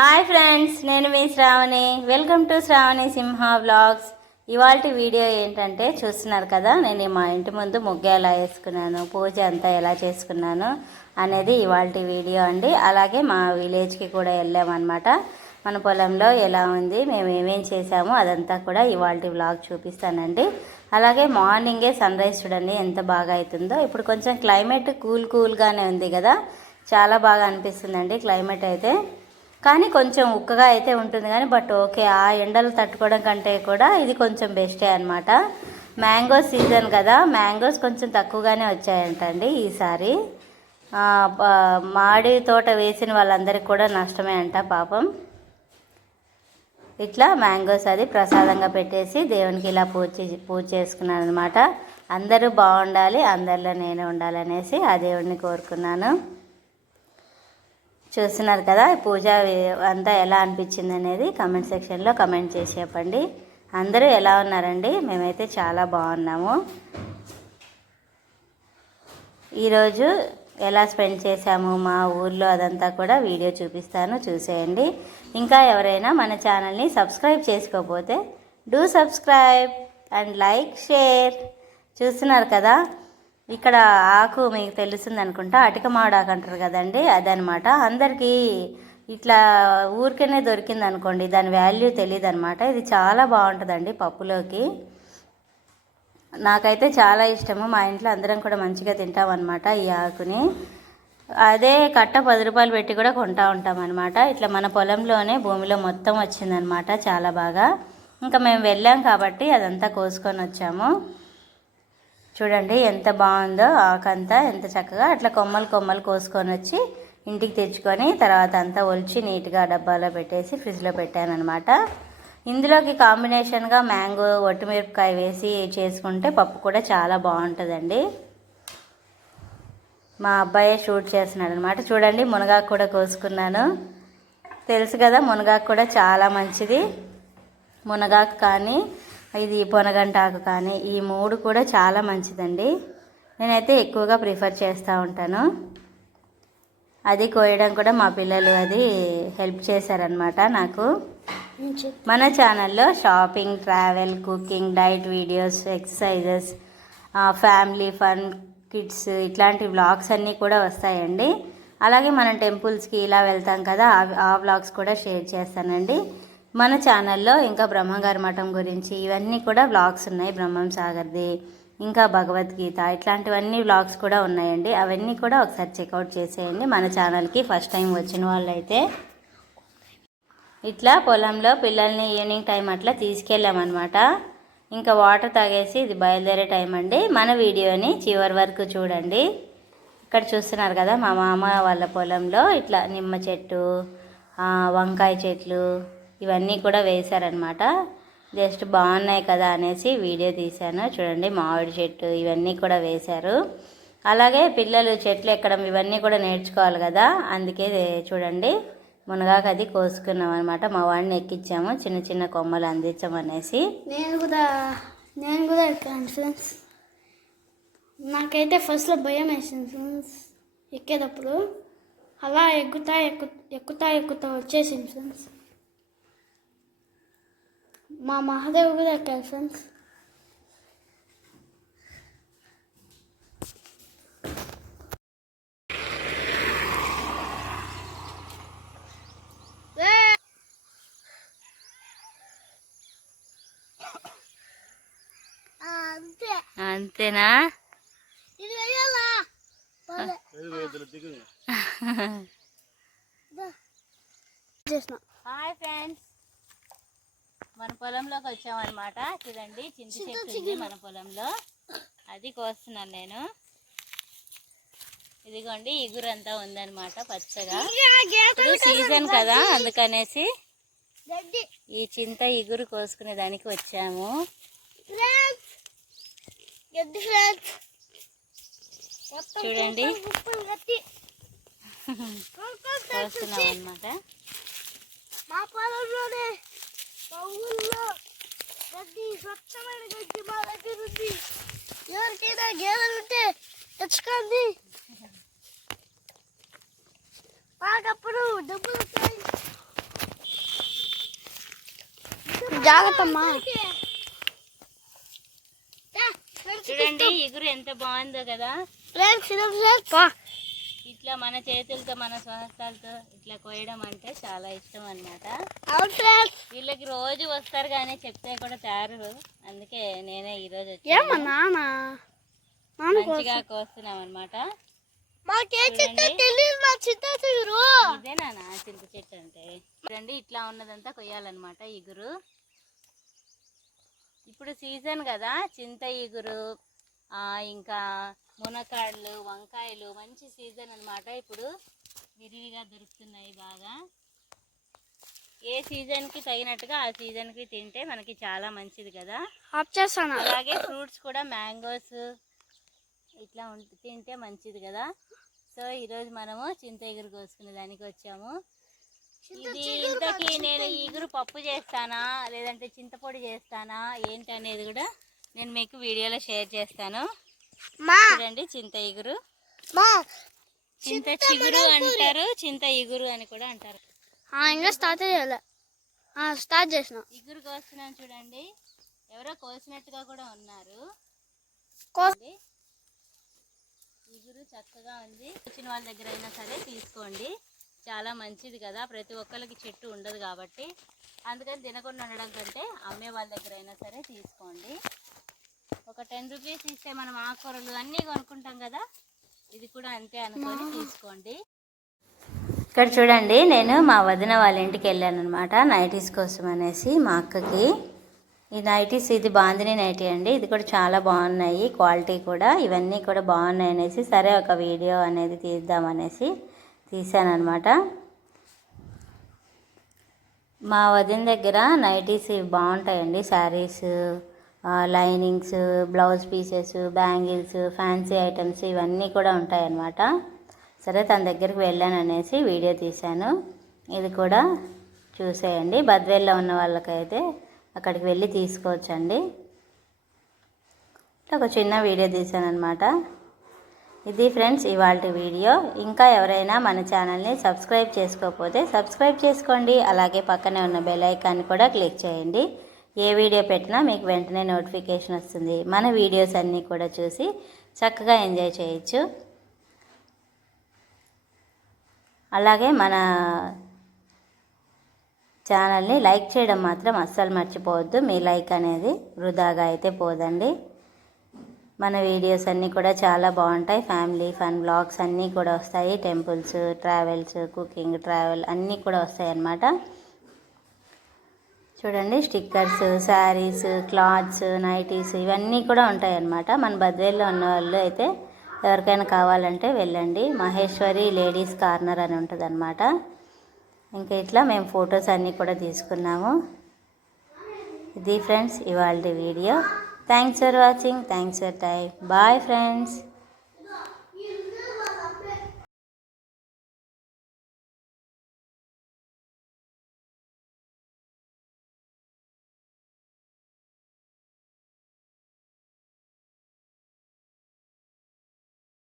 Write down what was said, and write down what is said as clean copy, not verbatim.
Hi friends, నేను మీ Sravani. Welcome to Sravani Simha vlogs. ఇవాల్టి వీడియో ఏంటంటే చూస్తున్నారు కదా, నేను మా ఇంటి ముందు ముగ్గు ఎలా వేసుకున్నాను, పూజ అంతా ఎలా చేసుకున్నాను అనేది ఇవాల్టి వీడియో అండి. అలాగే మా విలేజ్కి కూడా వెళ్ళామన్నమాట. మన పొలంలో ఎలా ఉంది, మేము ఏమేం చేసాము అదంతా కూడా ఇవాల్టి వ్లాగ్ చూపిస్తానండి. అలాగే మార్నింగే సన్ రైజ్ చూడండి ఎంత బాగా అవుతుందో. ఇప్పుడు కొంచెం క్లైమేట్ కూల్గానే ఉంది కదా, చాలా బాగా అనిపిస్తుందండి క్లైమేట్ అయితే. కానీ కొంచెం ఉక్కగా అయితే ఉంటుంది కానీ బట్ ఓకే, ఆ ఎండలు తట్టుకోవడం కంటే కూడా ఇది కొంచెం బెస్టే అనమాట. మ్యాంగోస్ సీజన్ కదా, మ్యాంగోస్ కొంచెం తక్కువగానే వచ్చాయంటండి ఈసారి. మామిడి తోట వేసిన వాళ్ళందరికీ కూడా నష్టమే అంట పాపం. ఇట్లా మ్యాంగోస్ అది ప్రసాదంగా పెట్టేసి దేవునికి ఇలా పూజ చేసుకున్నాను అనమాట. అందరూ బాగుండాలి, అందరిలో నేను ఉండాలనేసి ఆ దేవుడిని కోరుకున్నాను. చూస్తున్నారు కదా, పూజ అంతా ఎలా అనిపించింది అనేది కమెంట్ సెక్షన్లో కమెంట్ చేసి చెప్పండి. అందరూ ఎలా ఉన్నారండి? మేమైతే చాలా బాగున్నాము. ఈరోజు ఎలా స్పెండ్ చేశాము మా ఊర్లో అదంతా కూడా వీడియో చూపిస్తాను, చూసేయండి. ఇంకా ఎవరైనా మన ఛానల్ని సబ్స్క్రైబ్ చేసుకోకపోతే do subscribe and like, share. చూస్తున్నారు కదా, ఇక్కడ ఆకు మీకు తెలుస్తుంది అనుకుంటా, అటిక మామిడాకు అంటారు కదండి, అదనమాట. అందరికీ ఇట్లా ఊరికనే దొరికింది అనుకోండి, దాని వాల్యూ తెలియదు అనమాట. ఇది చాలా బాగుంటుందండి పప్పులోకి. నాకైతే చాలా ఇష్టము, మా ఇంట్లో అందరం కూడా మంచిగా తింటామన్నమాట ఈ ఆకుని. అదే కట్ట 10 రూపాయలు పెట్టి కూడా కొంటా ఉంటాం అనమాట. ఇట్లా మన పొలంలోనే భూమిలో మొత్తం వచ్చిందనమాట, చాలా బాగా. ఇంకా మేము వెళ్ళాం కాబట్టి అదంతా కోసుకొని వచ్చాము. చూడండి ఎంత బాగుందో ఆకంతా, ఎంత చక్కగా అట్లా కొమ్మలు కోసుకొని వచ్చి ఇంటికి తెచ్చుకొని తర్వాత అంతా ఒలిచి నీట్గా డబ్బాలో పెట్టేసి ఫ్రిడ్జ్లో పెట్టాను అనమాట. ఇందులోకి కాంబినేషన్గా మ్యాంగో, ఒట్టిమిరపకాయ వేసి చేసుకుంటే పప్పు కూడా చాలా బాగుంటుందండి. మా అబ్బాయే షూట్ చేస్తున్నాడు అనమాట. చూడండి, మునగాకు కూడా కోసుకున్నాను. తెలుసు కదా, మునగాకు కూడా చాలా మంచిది. మునగాకు కానీ ఇది పొనగంటాకు కానీ ఈ 3 కూడా చాలా మంచిదండి. నేనైతే ఎక్కువగా ప్రిఫర్ చేస్తూ ఉంటాను. అది కోయడం కూడా మా పిల్లలు అది హెల్ప్ చేశారనమాట నాకు. మన ఛానల్లో shopping, travel, cooking, diet videos, exercises, family fun, kids ఇట్లాంటి వ్లాగ్స్ అన్నీ కూడా వస్తాయండి. అలాగే మనం టెంపుల్స్కి ఇలా వెళ్తాం కదా, ఆ వ్లాగ్స్ కూడా షేర్ చేస్తానండి. మన ఛానల్లో ఇంకా బ్రహ్మంగారి మఠం గురించి ఇవన్నీ కూడా వ్లాగ్స్ ఉన్నాయి, బ్రహ్మం సాగర్ది, ఇంకా భగవద్గీత ఇట్లాంటివన్నీ వ్లాగ్స్ కూడా ఉన్నాయండి. అవన్నీ కూడా ఒకసారి చెక్అవుట్ చేసేయండి మన ఛానల్కి ఫస్ట్ టైం వచ్చిన వాళ్ళైతే. ఇట్లా పొలంలో పిల్లల్ని ఈవినింగ్ టైం అట్లా తీసుకెళ్ళామన్నమాట. ఇంకా వాటర్ తాగేసి ఇది బయలుదేరే టైం అండి. మన వీడియోని చివరి వరకు చూడండి. ఇక్కడ చూస్తున్నారు కదా, మా మామ వాళ్ళ పొలంలో ఇట్లా నిమ్మ చెట్టు, వంకాయ చెట్లు ఇవన్నీ కూడా వేశారనమాట. జస్ట్ బాగున్నాయి కదా అనేసి వీడియో తీశాను. చూడండి, మామిడి చెట్టు ఇవన్నీ కూడా వేశారు. అలాగే పిల్లలు చెట్లు ఎక్కడం ఇవన్నీ కూడా నేర్చుకోవాలి కదా, అందుకే చూడండి మునగాకు అది కోసుకున్నాం అనమాట. మా వాడిని ఎక్కించాము, చిన్న చిన్న కొమ్మలు అందించామనేసి. నేను కూడా ఎక్కాను ఫ్రెండ్స్. నాకైతే ఫస్ట్లో భయం వేసింది ఫ్రెండ్స్ ఎక్కేటప్పుడు. అలా ఎక్కుతా వచ్చేసింది ఫ్రెండ్స్. మా మహాదేవ్ కూడా ఎక్కారు ఫ్రెండ్స్. అంతేనా? హాయ్ ఫ్రెండ్స్, మన పొలంలోకి వచ్చామన్నమాట. చూడండి, చింత చెట్టు ఉంది మన పొలంలో, అది కోస్తున్నాను నేను. ఇదిగోండి, ఇగురంతా ఉందన్నమాట పచ్చగా. ఇప్పుడు సీజన్ కదా, అందుకనేసి ఈ చింత ఇగురు కోసుకునే దానికి వచ్చాము. చూడండి, కోస్తున్నాం అన్నమాట. మా పొలంలోనే మా ఊళ్ళో గడ్డి, స్వచ్ఛమైన గడ్డి మా దగ్గర ఉంది. ఎవరికైనా గేదెలు ఉంటే తెచ్చుకోండి, మాకప్పుడు డబ్బులు వస్తాయి. జాగ్రత్తమ్మా. చూడండి ఇగురు ఎంత బాగుందో కదా. ఇట్లా మన చేతులతో మన స్వహస్తాలతో ఇట్లా కోయడం అంటే చాలా ఇష్టం అన్నమాట. వీళ్ళకి రోజు వస్తారు కానీ చెప్తే కూడా తయారు. అందుకే నేనే ఈరోజు మంచిగా కోస్తున్నాం అనమాట. ఇదేనా చింత చెట్టు అంటే. చూడండి ఇట్లా ఉన్నదంతా కొయ్యాలన్నమాట ఇగురు. ఇప్పుడు సీజన్ కదా, చింత ఇగురు ఇంకా మునక్కాడలు, వంకాయలు మంచి సీజన్ అన్నమాట. ఇప్పుడు విరివిగా దొరుకుతున్నాయి బాగా. ఏ సీజన్కి తగినట్టుగా ఆ సీజన్కి తింటే మనకి చాలా మంచిది కదా. అలాగే ఫ్రూట్స్ కూడా మ్యాంగోస్ ఇట్లా తింటే మంచిది కదా. సో ఈరోజు మనము చింత ఇగురు కోసుకునే దానికి వచ్చాము. ఇది ఇంతకీ నేను ఇగురు పప్పు చేస్తానా లేదంటే చింతపొడి చేస్తానా ఏంటి అనేది కూడా నేను మీకు వీడియోలో షేర్ చేస్తాను. చూడండి చింత ఇగురు, చింత చిగురు అంటారు, చింత ఇగురు అని కూడా అంటారు. ఇంకా స్టార్ట్ చేసిన ఇగురు కోస్తున్నాను చూడండి. ఎవరో కోసినట్టుగా కూడా ఉన్నారు. ఇగురు చక్కగా ఉంది. వచ్చిన వాళ్ళ దగ్గర అయినా సరే తీసుకోండి, చాలా మంచిది కదా. ప్రతి ఒక్కరికి చెట్టు ఉండదు కాబట్టి అందుకని తినకుండా ఉండడం కంటే అమ్మే వాళ్ళ దగ్గర అయినా సరే తీసుకోండి. ఒక 10 రూపీస్ ఇస్తే మనం ఆకుకూరలు అన్నీ కొనుక్కుంటాం కదా, ఇది కూడా అంతే అనుకొని తీసుకోండి. ఇక్కడ చూడండి నేను మా వదిన వాళ్ళ ఇంటికి వెళ్ళాను అనమాట నైటీస్ కోసం అనేసి. మా అక్కకి ఈ నైటీస్, ఇది బాందిని నైటీ అండి. ఇది కూడా చాలా బాగున్నాయి, క్వాలిటీ కూడా ఇవన్నీ కూడా బాగున్నాయి అనేసి సరే ఒక వీడియో అనేది తీద్దామనేసి తీసాను అనమాట. మా వదిన దగ్గర నైటీస్ బాగుంటాయండి. Saris, linings, blouse pieces, bangles, fancy items ఇవన్నీ కూడా ఉంటాయన్నమాట. సరే తన దగ్గరికి వెళ్ళాను అనేసి వీడియో తీశాను. ఇది కూడా చూసేయండి. బద్వేల్లో ఉన్న వాళ్ళకైతే అక్కడికి వెళ్ళి తీసుకోవచ్చండి. ఒక చిన్న వీడియో తీశాను అనమాట. ఇది ఫ్రెండ్స్ ఇవాళ వీడియో. ఇంకా ఎవరైనా మన ఛానల్ని సబ్స్క్రైబ్ చేసుకోకపోతే సబ్స్క్రైబ్ చేసుకోండి. అలాగే పక్కనే ఉన్న బెల్ ఐకాన్ కూడా క్లిక్ చేయండి. ఏ వీడియో పెట్టినా మీకు వెంటనే నోటిఫికేషన్ వస్తుంది. మన వీడియోస్ అన్నీ కూడా చూసి చక్కగా ఎంజాయ్ చేయొచ్చు. అలాగే మన ఛానల్ని లైక్ చేయడం మాత్రం అస్సలు మర్చిపోవద్దు. మీ లైక్ అనేది వృధాగా అయితే పోదండి. మన వీడియోస్ అన్నీ కూడా చాలా బాగుంటాయి. ఫ్యామిలీ ఫన్ బ్లాగ్స్ అన్నీ కూడా వస్తాయి. టెంపుల్స్, ట్రావెల్స్, కుకింగ్, ట్రావెల్ అన్నీ కూడా వస్తాయి అన్నమాట. చూడండి స్టిక్కర్స్, శారీస్, క్లాత్స్, నైటీస్ ఇవన్నీ కూడా ఉంటాయి అన్నమాట. మన బద్వేల్లో ఉన్న వాళ్ళు అయితే ఎవరికైనా కావాలంటే వెళ్ళండి. మహేశ్వరి లేడీస్ కార్నర్ అని ఉంటుంది అన్నమాట. ఇంకా ఇట్లా మేము ఫొటోస్ అన్నీ కూడా తీసుకున్నాము. ఇది ఫ్రెండ్స్ ఇవాళ video. Thanks for watching. Thanks for time. Bye friends.